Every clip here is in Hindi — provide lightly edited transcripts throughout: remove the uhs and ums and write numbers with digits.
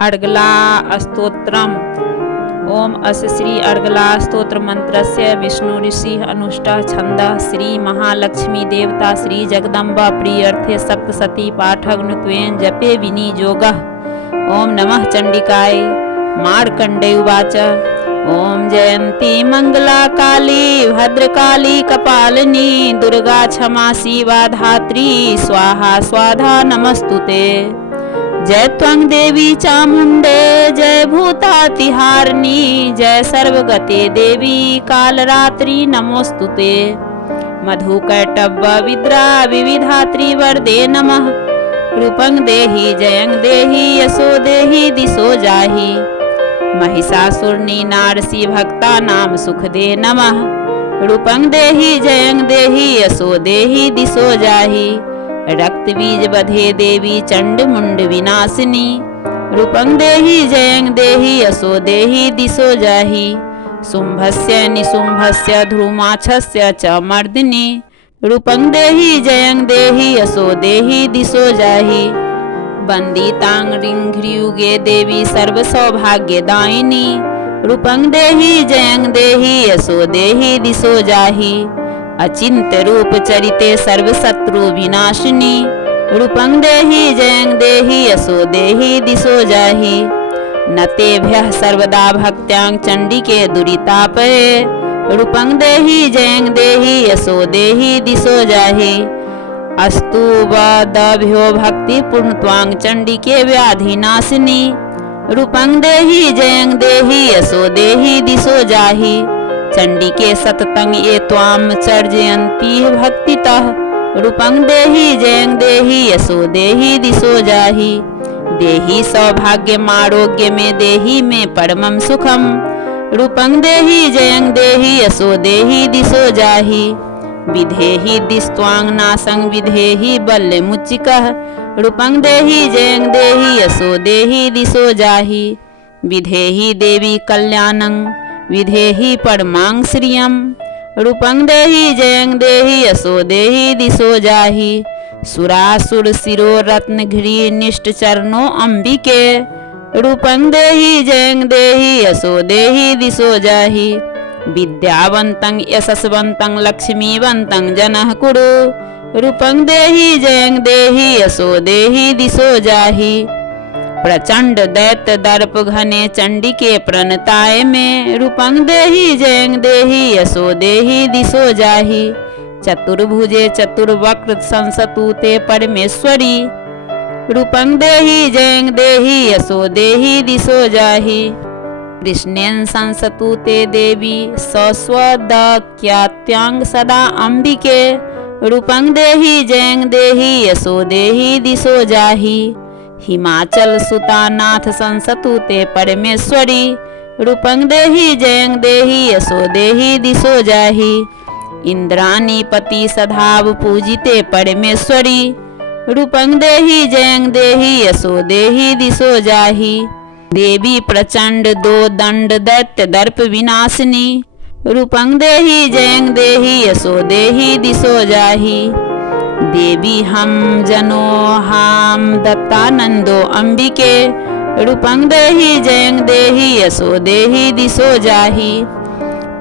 अर्गला स्तोत्रम्। ओम अस्य श्री अर्गला स्तोत्र मंत्रस्य विष्णु ऋषि अनुष्ठा छंदः श्री महालक्ष्मी देवता श्री जगदम्बा प्रियर्थे सप्तशती पाठग्नुत्वेन जपे विनियोगः। ओम नमः चंडिकाय। मार्कंडेय उवाच ओम जयंती मंगला काली भद्रकाली कपालिनी दुर्गा क्षमा शिवा धात्री स्वाहा स्वाधा नमस्तुते। जय त्वं देवी चामुंडे जय भूतातिहारिणी जय सर्वगते देवी कालरात्रि नमोस्तुते। मधुकैटभ विद्रा विविधात्रि वरदे नमः। रूपं देहि जयं देहि यशो देहि दिशो जाहि। महिषासुरनी नारसी भक्ता नाम सुख दे नमः। रूपं देहि जयं देहि यशो देहि दिशो जाहि। रक्त बीज बधे देवी चंड मुंड विनाशिनी। रूपं देहि जयं देहि यशो देहि दिशो जाहि। शुंभस्य निशुंभस्य ध्रुमाक्षस्य च मर्दिनी। रूपं देहि जयं देहि यशो देहि दिशो जाहि। वंदितां ह्रीं देवी सर्व सौभाग्यदायिनी। रूपं देहि जयं देहि यशो देहि दिशो जाहि। अचिंत्य रूप चरिते सर्व शत्रु विनाशिनी। रूपं देहि जयं देहि यशो देहि दिशो जाहि। नतेभ्यः सर्वदा भक्त्यां चंडिके दुरितापये। रूपं देहि जयं देहि यशो देहि दिशो जाहि। अस्तु वदभ्यो भक्ति पूर्ण त्वां चंडिके व्याधिनाशिनी। रूपं देहि जयं देहि यशो देहि दिशो जाहि। चंडिके सततं ये त्वां चर्जयन्ति भक्तितः। रूपं देहि जयं देहि यशो देहि दिशो जाहि। देहि सौभाग्यम् आरोग्य में देहि में परमं सुखम्। रूपं देहि जयं देहि यशो देहि दिशो जाहि। विधेहि दिस्त्वां नाशं विधेहि बल्यमुच्चिकः। रूपं देहि जयं देहि यशो देहि दिशो जाहि। विधेहि देवी कल्याणं विधेहि परमां श्रियं। रूपं देहि जयं देहि यशो देहि दिशो जाहि। सुरासुर शिरो रत्न घ्री निष्ठ चरणो अंबिके। रूपं देहि जयं देहि यशो देहि दिशो जाहि। विद्यावन्तं यशस्वन्तं लक्ष्मीवन्तं जनः कुरु। रूपं देहि जयं देहि यशो देहि दिशो जाहि। प्रचंड दैत्य दर्प घने चंडिके प्रणताय में। रूपं देहि जयं देहि यशो देहि दिशो जाहि। चतुर्भुजे चतुर्वक्र संसतुते परमेश्वरी। रूपं देहि जयं देहि यशो देहि दिशो जाहि। कृष्णेन संसतुते देवी सस्वदख्यात्यां सदा अंबिके। रूपं देहि जयं देहि यशो देहि दिशो जाहि। हिमाचल सुतानाथ संसतुते परमेश्वरी। रूपं देहि जयं देहि यशो देहि दिशो जाहि। इंद्राणी पति सधाव पूजिते परमेश्वरी। रूपं देहि जयं देहि यशो देहि दिशो जाहि। देवी प्रचंड दो दंड दैत्य दर्प विनाशिनी। रूपं देहि जयं देहि यशो देहि दिशो जाहि। देवी हम जनो हाम दत्तानंदो अंबिके। रूपं देहि जयं देहि यशो देहि दिशो जाहि।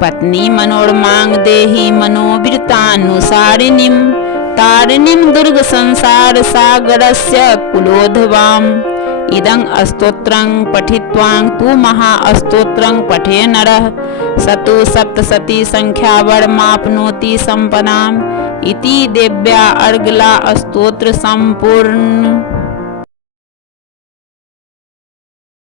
पत्नी मनोरमांग देहि मनोवृत्तानुसारिणीं। तारिणीं दुर्ग संसार सागरस्य कुलोद्भवाम्। इदं स्तोत्रं पठित्वां तु महास्तोत्रं पठे नरः सतु सप्तशती संख्यावरमाप्नोति संपदाम्। इति देव्या अर्गला स्तोत्र संपूर्ण।